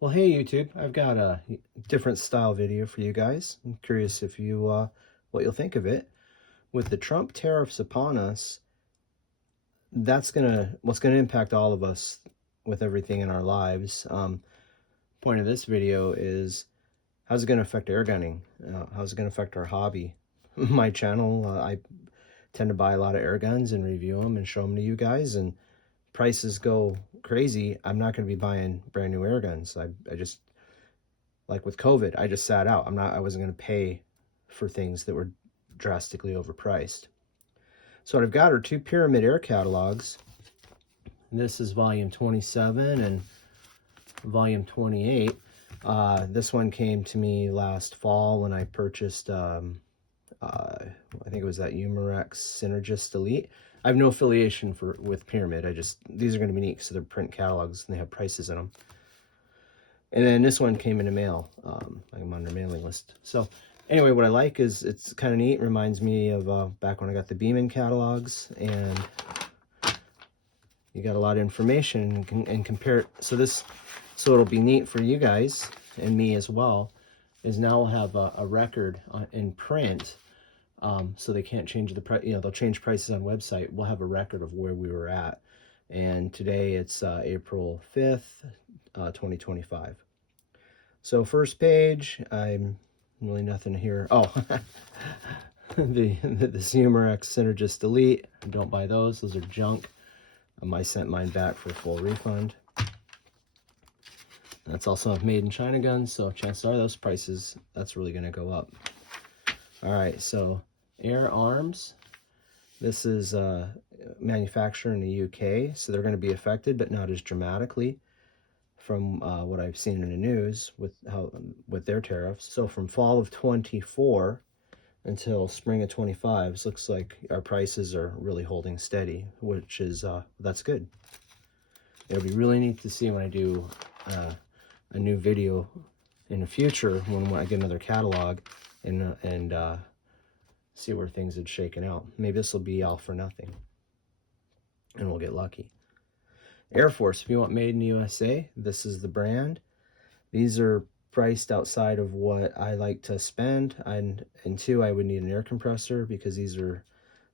Well, hey YouTube, I've got a different style video for you guys. I'm curious if you what you'll think of it. With the Trump tariffs upon us, what's gonna impact all of us with everything in our lives. Point of this video is how's it gonna affect air gunning? How's it gonna affect our hobby? My channel, I tend to buy a lot of air guns and review them and show them to you guys, and prices go crazy. I'm not going to be buying brand new air guns. I just, like with COVID, I just sat out. I wasn't going to pay for things that were drastically overpriced. So what I've got are two Pyramid Air catalogs. This is volume 27 and volume 28. This one came to me last fall when I purchased, I think it was that Umarex Synergist Elite. I have no affiliation with Pyramid. These are going to be neat because they're print catalogs and they have prices in them. And then this one came in the mail. I'm on their mailing list. So anyway, what I like is it's kind of neat. It reminds me of back when I got the Beeman catalogs, and you got a lot of information and compare it. So it'll be neat for you guys and me as well, is now we'll have a record in print. So they can't change the price, they'll change prices on website. We'll have a record of where we were at. And today it's April 5th, 2025. So first page, I'm really nothing here. Oh, the Umarex Synergist Elite. Don't buy those. Those are junk. I sent mine back for a full refund. That's also made in China guns, so chances are those prices, that's really going to go up. All right, so Air Arms. This is manufactured in the UK, so they're going to be affected, but not as dramatically from what I've seen in the news with their tariffs. So from fall of 24 until spring of 25, it looks like our prices are really holding steady, which is that's good. It'll be really neat to see when I do a new video in the future when I get another catalog and see where things had shaken out. Maybe this will be all for nothing and we'll get lucky. Air Force, if you want made in the USA, this is the brand. These are priced outside of what I like to spend, and two, I would need an air compressor because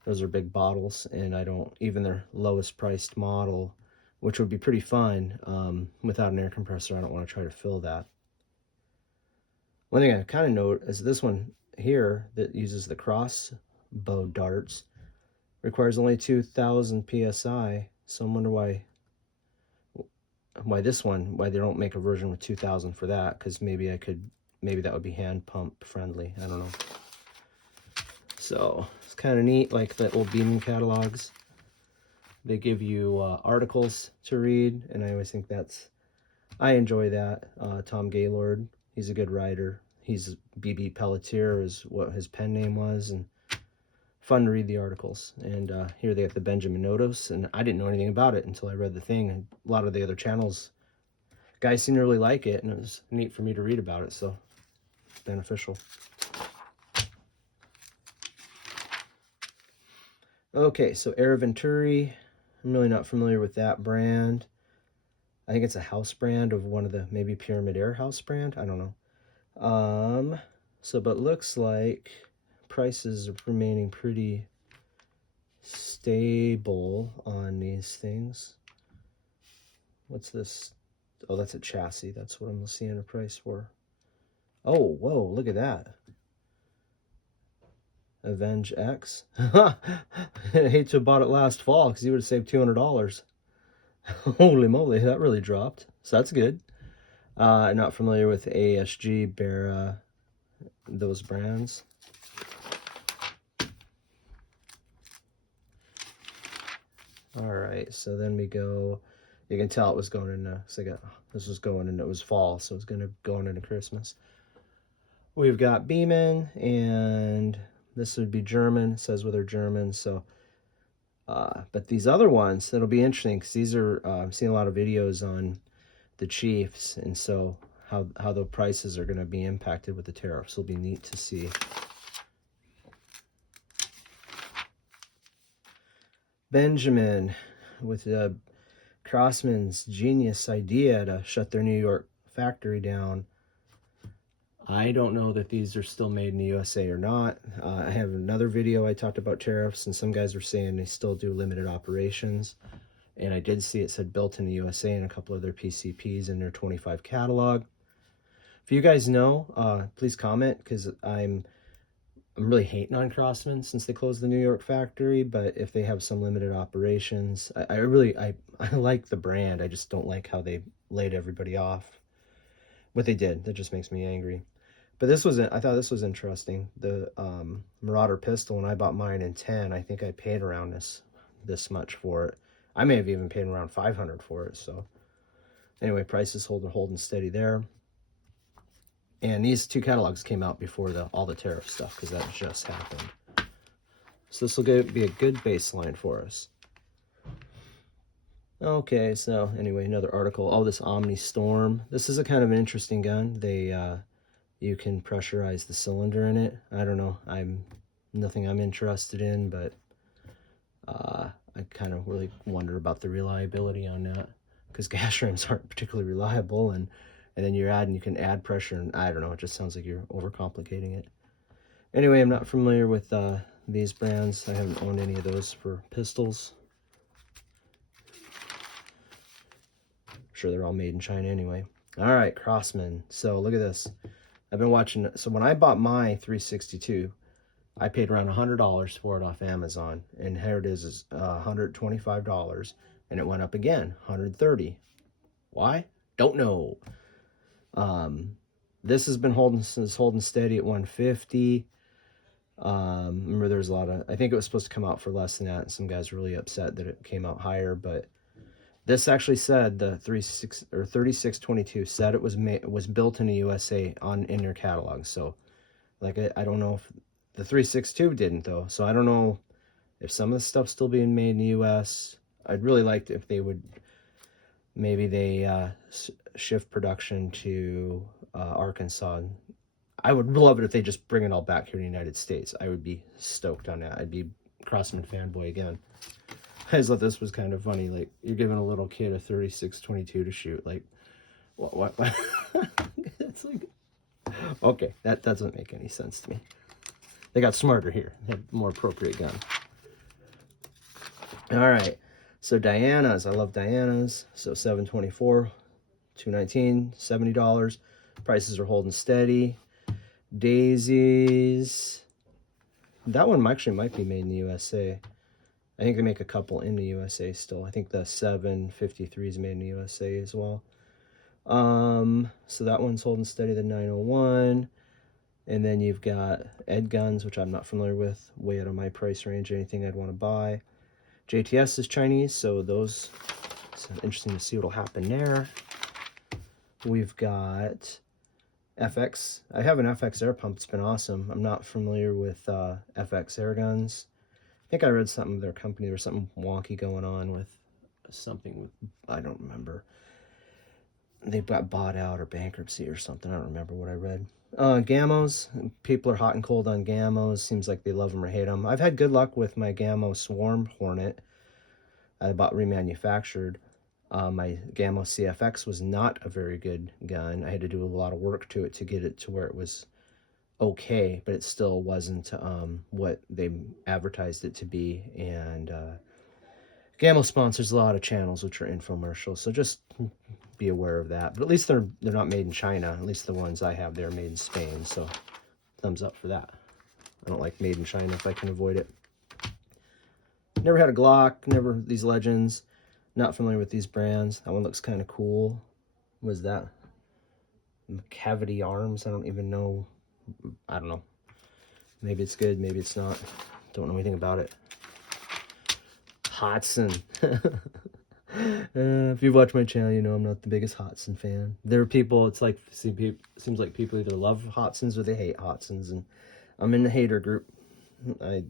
those are big bottles, and I don't, even their lowest priced model, which would be pretty fun, without an air compressor, I don't want to try to fill that. One thing I kind of note is this one here that uses the crossbow darts requires only 2,000 psi. So I wonder why they don't make a version with 2,000 for that, because maybe that would be hand pump friendly. I don't know. So it's kind of neat, like the old Beeman catalogs. They give you articles to read, and I always think I enjoy that. Tom Gaylord, he's a good writer. He's BB Pelletier is what his pen name was, and fun to read the articles. And here they got the Benjamin Notos, and I didn't know anything about it until I read the thing. And a lot of the other channels, guys seem to really like it, and it was neat for me to read about it, so it's beneficial. Okay, so Air Venturi. I'm really not familiar with that brand. I think it's a house brand of one of the, maybe Pyramid Air house brand. I don't know. But looks like prices are remaining pretty stable on these things. What's this? Oh, that's a chassis. That's what I'm seeing a price for. Oh, whoa, look at that. Avenge X. I hate to have bought it last fall because you would have saved $200. Holy moly, that really dropped. So that's good. Not familiar with ASG, Bera, those brands. All right, so then we go. You can tell it was going into. This was going into. It was fall, so it's going into Christmas. We've got Beeman, and this would be German. It says they're German, so. But these other ones, that'll be interesting because these are. I'm seeing a lot of videos on the Chiefs, and so how the prices are going to be impacted with the tariffs will be neat to see. Benjamin with Crossman's genius idea to shut their New York factory down. I don't know that these are still made in the USA or not. I have another video I talked about tariffs, and some guys were saying they still do limited operations. And I did see it said built in the USA and a couple of their PCPs in their 25 catalog. If you guys know, please comment, because I'm really hating on Crossman since they closed the New York factory. But if they have some limited operations, I like the brand. I just don't like how they laid everybody off. What they did, that just makes me angry. But I thought this was interesting. The Marauder pistol, when I bought mine in 10, I think I paid around this much for it. I may have even paid around $500 for it. So anyway, prices holding steady there. And these two catalogs came out before all the tariff stuff, because that just happened. So this will be a good baseline for us. Okay, so anyway, another article. Oh, this Omni Storm. This is a kind of an interesting gun. You can pressurize the cylinder in it. I don't know. Nothing I'm interested in, but I kind of really wonder about the reliability on that, because gas rams aren't particularly reliable, and then you can add pressure, and I don't know. It just sounds like you're overcomplicating it. Anyway, I'm not familiar with these brands. I haven't owned any of those for pistols. Sure, they're all made in China anyway. All right, Crossman. So look at this. I've been watching. So when I bought my 362, I paid around $100 for it off Amazon, and here it is $125, and it went up again, $130. Why? Don't know. This has been holding steady at $150. Remember, there's a lot of. I think it was supposed to come out for less than that, and some guys were really upset that it came out higher, but. This actually said the 3622 said it was built in the USA in your catalog. So, like, I don't know if the 362 didn't, though. So I don't know if some of the stuff's still being made in the US. I'd really like if they would shift production to Arkansas. I would love it if they just bring it all back here in the United States. I would be stoked on that. I'd be Crossman fanboy again. I just thought this was kind of funny. Like, you're giving a little kid a 3622 to shoot. Like, what? It's like, okay, that doesn't make any sense to me. They got smarter here. They had a more appropriate gun. All right, so Diana's. I love Diana's. So 724, 219, $70. Prices are holding steady. Daisies. That one actually might be made in the USA. I think they make a couple in the USA still. I think the 753 is made in the USA as well. So that one's holding steady, the 901. And then you've got Airguns, which I'm not familiar with. Way out of my price range, anything I'd want to buy. JTS is Chinese, so those, it's interesting to see what'll happen there. We've got FX. I have an FX air pump. It's been awesome. I'm not familiar with FX Airguns. I think I read something of their company. There was something wonky going on with I don't remember. They got bought out or bankruptcy or something. I don't remember what I read. Gamos. People are hot and cold on Gamos. Seems like they love them or hate them. I've had good luck with my Gamo Swarm Hornet. I bought remanufactured. My Gamo CFX was not a very good gun. I had to do a lot of work to it to get it to where it was okay, but it still wasn't what they advertised it to be. And Gamo sponsors a lot of channels which are infomercials, so just be aware of that. But at least they're not made in China. At least the ones I have, they're made in Spain, so thumbs up for that. I don't like made in China if I can avoid it. Never had a Glock, never these Legends. Not familiar with these brands. That one looks kind of cool. What is that? Cavity Arms. I don't even know. I don't know. Maybe it's good, maybe it's not. Don't know anything about it. Hodson. If you've watched my channel, you know I'm not the biggest Hodson fan. There are people, it's like, seems like people either love Hodsons or they hate Hodsons, and I'm in the hater group. I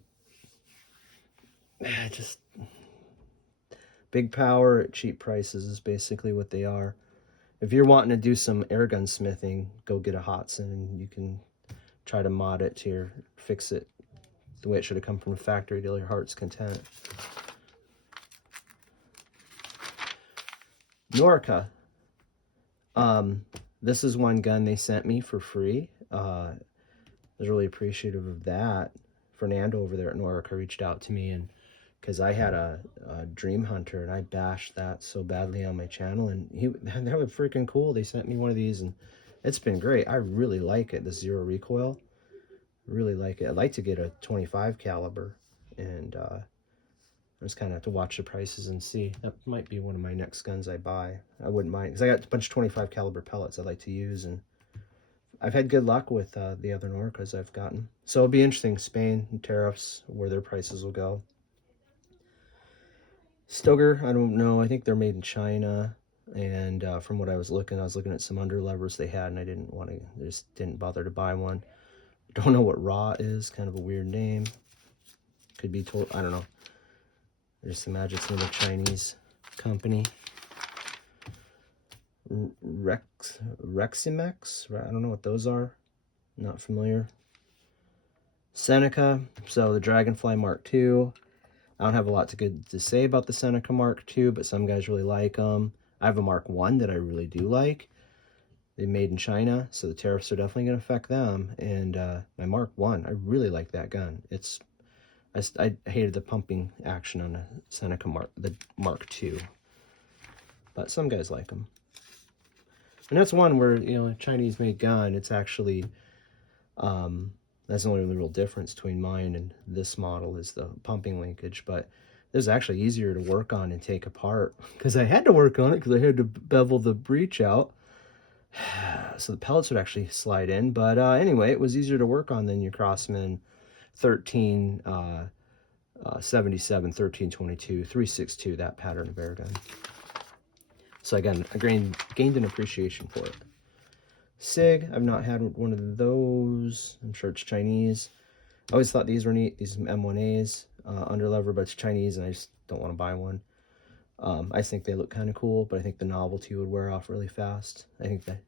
just, big power at cheap prices is basically what they are. If you're wanting to do some airgun smithing, go get a Hodson, and you can try to mod it to fix it the way it should have come from a factory till your heart's content. Norca. This is one gun they sent me for free. I was really appreciative of that. Fernando over there at Norca reached out to me, and because I had a Dream Hunter and I bashed that so badly on my channel, and they were freaking cool. They sent me one of these, and it's been great. I really like it. The zero recoil, really like it. I'd like to get a 25 caliber, and I just kind of have to watch the prices and see. That might be one of my next guns I buy. I wouldn't mind, because I got a bunch of 25 caliber pellets I'd like to use, and I've had good luck with the other Norcas I've gotten. So it'll be interesting, Spain and tariffs, where their prices will go. Stoger, I don't know. I think they're made in China, and from what I was looking at some underlevers they had, and I just didn't bother to buy one. Don't know what Raw is, kind of a weird name. Could be told, I don't know. I just imagine it's another Chinese company. Reximex? I don't know what those are. Not familiar. Seneca. So the Dragonfly Mark II. I don't have a lot to say about the Seneca Mark II, but some guys really like them. I have a Mark I that I really do like. They're made in China, so the tariffs are definitely going to affect them. And my Mark I really like that gun. I hated the pumping action on the Seneca the Mark II, but some guys like them. And that's one where, you know, a Chinese-made gun, it's actually, that's the only real difference between mine and this model is the pumping linkage, but this is actually easier to work on and take apart, because I had to work on it because I had to bevel the breech out. So the pellets would actually slide in, but anyway, it was easier to work on than your Crosman 1377, 1322, 362, that pattern of airgun. So again, I gained an appreciation for it. SIG, I've not had one of those. I'm sure it's Chinese. I always thought these were neat, these M1As, underlever, but it's Chinese and I just don't want to buy one. I think they look kind of cool, but I think the novelty would wear off really fast. I think that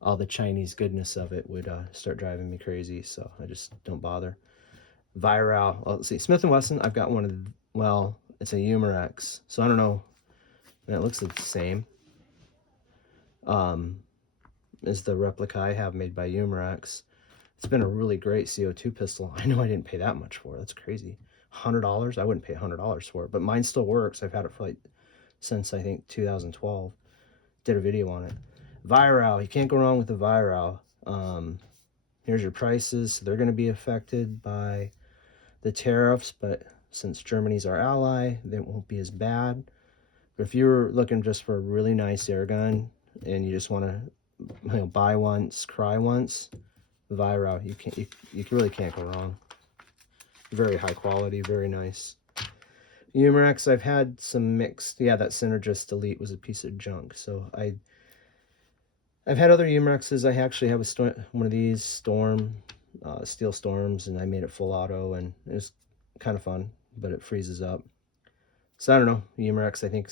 all the Chinese goodness of it would start driving me crazy, so I just don't bother. Viral, let's see, Smith & Wesson, I've got one of, well, it's a Humorex, so I don't know, and it looks the same as the replica I have made by Humorex. It's been a really great CO2 pistol. I know I didn't pay that much for it, that's crazy. $100, I wouldn't pay $100 for it, but mine still works. I've had it for like, since I think 2012. Did a video on it. Viral, you can't go wrong with the Viral. Here's your prices. So they're going to be affected by the tariffs, but since Germany's our ally, they won't be as bad. But if you're looking just for a really nice air gun and you just want to, you know, buy once, cry once, Viral, you really can't go wrong. Very high quality, very nice. Humorex, I've had some mixed. Yeah, that Synergist Elite was a piece of junk. So I've had other Humerexes. I actually have one of these Storm, Steel Storms, and I made it full auto, and it was kind of fun, but it freezes up. So I don't know. Humorex, I think,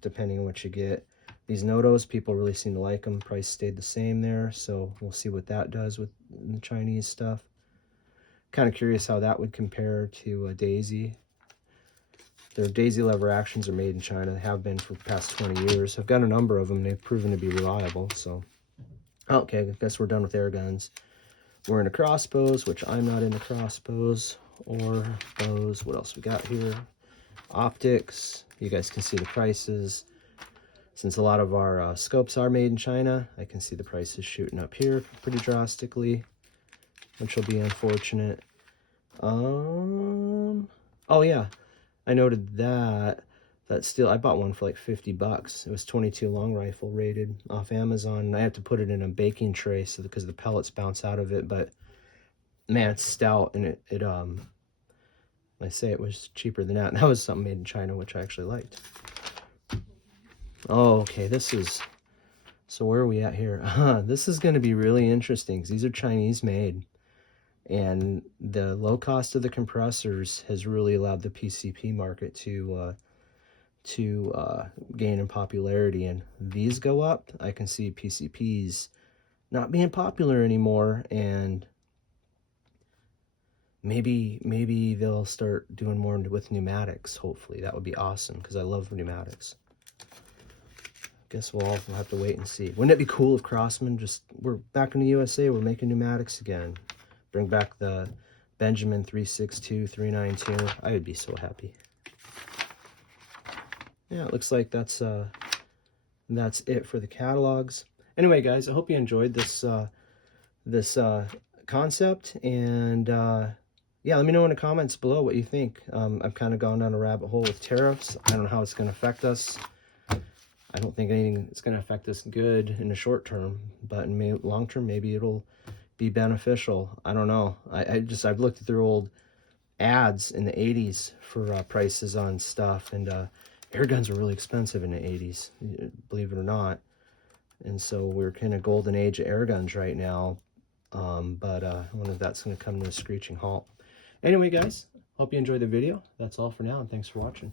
depending on what you get. These Notos, people really seem to like them. Price stayed the same there, so we'll see what that does with the Chinese stuff. Kind of curious how that would compare to a Daisy. Their Daisy lever actions are made in China. They have been for the past 20 years. I've got a number of them. They've proven to be reliable. So, okay, I guess we're done with air guns. We're into crossbows, which I'm not into crossbows or bows. What else we got here? Optics. You guys can see the prices. Since a lot of our scopes are made in China, I can see the prices shooting up here pretty drastically, which will be unfortunate. Oh yeah, I noted that steel, I bought one for like 50 bucks. It was 22 long rifle rated off Amazon. I had to put it in a baking tray so because the pellets bounce out of it, but man, it's stout, and I say it was cheaper than that. And that was something made in China, which I actually liked. Oh, okay, so where are we at here? This is going to be really interesting because these are Chinese made. And the low cost of the compressors has really allowed the PCP market to gain in popularity. And these go up, I can see PCPs not being popular anymore, and maybe they'll start doing more with pneumatics. Hopefully, that would be awesome because I love pneumatics. guess we'll all have to wait and see. Wouldn't it be cool if Crosman we're back in the USA, we're making pneumatics again. Bring back the Benjamin 362, 392. I would be so happy. Yeah, it looks like that's it for the catalogs. Anyway, guys, I hope you enjoyed this concept, and yeah, let me know in the comments below what you think. I've kind of gone down a rabbit hole with tariffs. I don't know how it's going to affect us. I don't think anything is going to affect us good in the short term, but in long term, maybe it'll be beneficial. I don't know. I've looked through old ads in the 80s for prices on stuff, and air guns were really expensive in the 80s, believe it or not. And so we're kind of golden age of air guns right now. But I wonder if that's going to come to a screeching halt. Anyway, guys, hope you enjoyed the video. That's all for now, and thanks for watching.